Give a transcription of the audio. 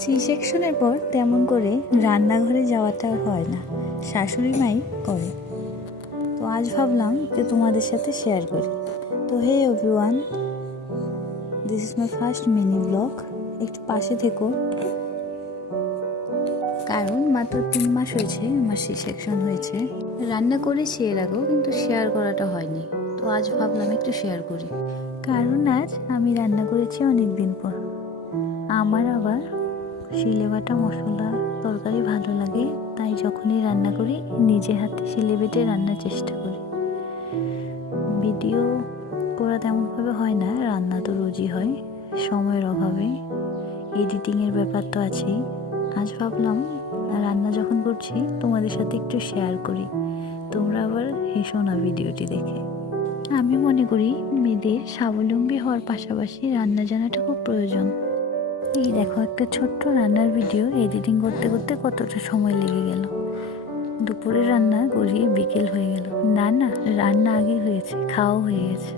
C সেকশনের পর তেমন করে রান্নাঘরে যাওয়াটা আর হয় না, শাশুড়ি মাই করে। তো আজ ভাবলাম যে তোমাদের সাথে শেয়ার করি। তো hey everyone, this is my first mini blog. একটু পাশে থেকো, কারণ মাত্র 3 মাস হয়েছে আমার সি সেকশন হয়েছে। রান্না করেছি এর আগেও, কিন্তু শেয়ার করাটা হয়নি। তো আজ ভাবলাম একটু শেয়ার করি, কারণ আজ আমি রান্না করেছি অনেক দিন পর। আমার আবার শিলে বাটা মশলা তরকারি ভালো লাগে, তাই যখনই রান্না করি নিজে হাতে শিলে বেটে রান্নার চেষ্টা করি। ভিডিও করা তেমনভাবে হয় না, রান্না তো রোজই হয়, সময়ের অভাবে এডিটিংয়ের ব্যাপার তো আছেই। আজ ভাবলাম রান্না যখন করছি তোমাদের সাথে একটু শেয়ার করি, তোমরা আবার হেসো না ভিডিওটি দেখে। আমি মনে করি মেয়েদের স্বাবলম্বী হওয়ার পাশাপাশি রান্না জানাটা খুব প্রয়োজন। এই দেখো, একটা ছোট্ট রান্নার ভিডিও এডিটিং করতে করতে কতটা সময় লেগে গেল। দুপুরে রান্না করিয়ে বিকেল হয়ে গেল। না, রান্না আগে হয়েছে, খাওয়া হয়ে গেছে।